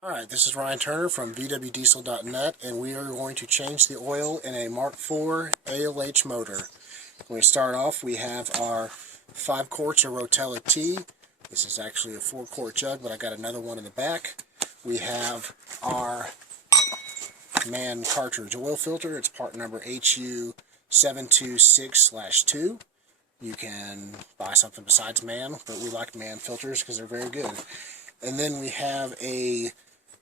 Alright, this is Ryan Turner from VWDiesel.net, and we are going to change the oil in a Mk4 ALH motor. When we start off, we have our 5 quarts of Rotella T. This is actually a 4-quart jug, but I got another one in the back. We have our MAN cartridge oil filter. It's part number HU726/2. You can buy something besides MAN, but we like MAN filters because they're very good. And then we have a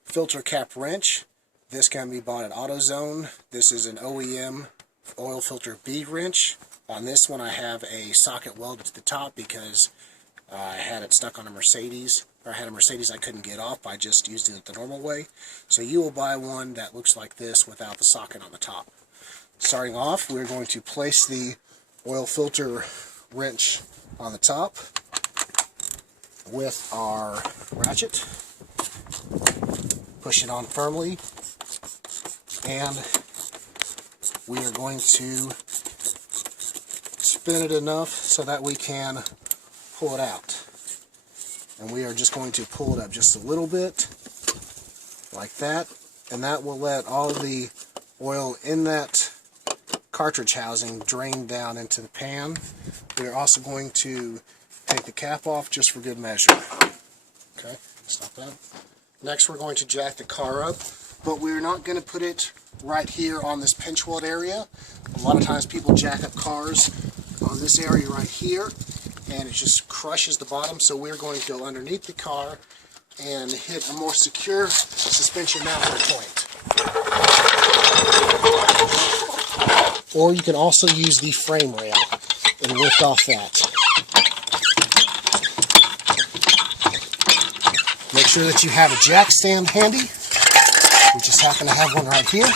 filter cap wrench. This can be bought at AutoZone. This is an OEM oil filter bead wrench. On this one I have a socket welded to the top because I had it stuck on a Mercedes. Or I had a Mercedes I couldn't get off. I just used it the normal way. So you will buy one that looks like this without the socket on the top. Starting off, we're going to place the oil filter wrench on the top with our ratchet. Push it on firmly, and we are going to spin it enough so that we can pull it out. And we are just going to pull it up just a little bit, like that, and that will let all the oil in that cartridge housing drain down into the pan. We are also going to take the cap off just for good measure. Okay, stop that. Next, we're going to jack the car up, but we're not going to put it right here on this pinch weld area. A lot of times people jack up cars on this area right here, and it just crushes the bottom, so we're going to go underneath the car and hit a more secure suspension mounting point. Or you can also use the frame rail and lift off that. Make sure that you have a jack stand handy. We just happen to have one right here.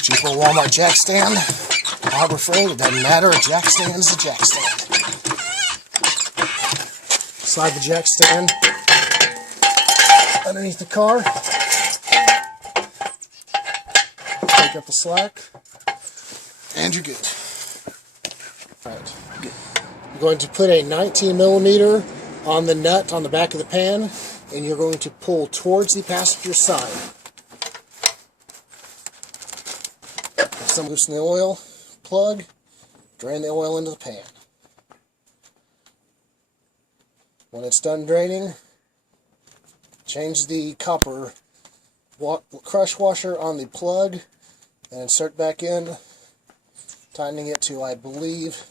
Cheap little Walmart jack stand. Harbor Freight, it doesn't matter. A jack stand is a jack stand. Slide the jack stand underneath the car. Take up the slack. And you're good. Alright. I'm going to put a 19mm on the nut on the back of the pan, and you're going to pull towards the passenger side. Loosen the oil plug, drain the oil into the pan. When it's done draining, change the copper crush washer on the plug and insert back in, tightening it to, I believe,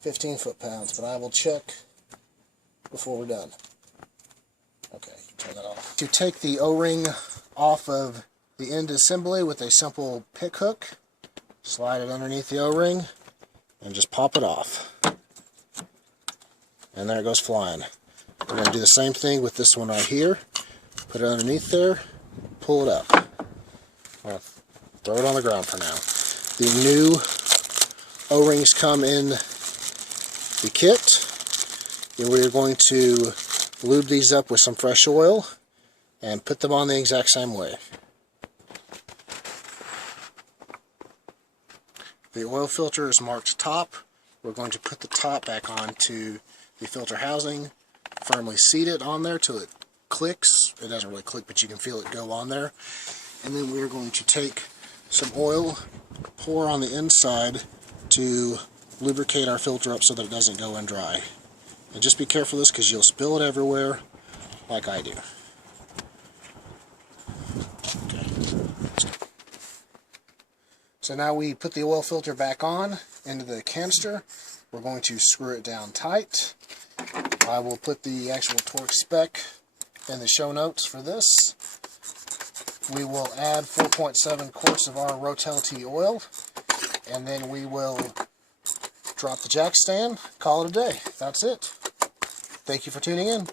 15 foot-pounds, but I will check before we're done. Okay, turn that off. To take the O-ring off of the end assembly with a simple pick hook, slide it underneath the O-ring and just pop it off. And there it goes flying. We're going to do the same thing with this one right here. Put it underneath there, pull it up. I'll throw it on the ground for now. The new O-rings come in the kit. And we're going to lube these up with some fresh oil and put them on the exact same way. The oil filter is marked top. We're going to put the top back onto the filter housing, firmly seat it on there till it clicks. It doesn't really click, but you can feel it go on there. And then we're going to take some oil, pour on the inside to lubricate our filter up so that it doesn't go in dry. And just be careful of this because you'll spill it everywhere like I do. Okay. So now we put the oil filter back on into the canister. We're going to screw it down tight. I will put the actual torque spec in the show notes for this. We will add 4.7 quarts of our Rotella T oil, and then we will drop the jack stand, call it a day. That's it. Thank you for tuning in.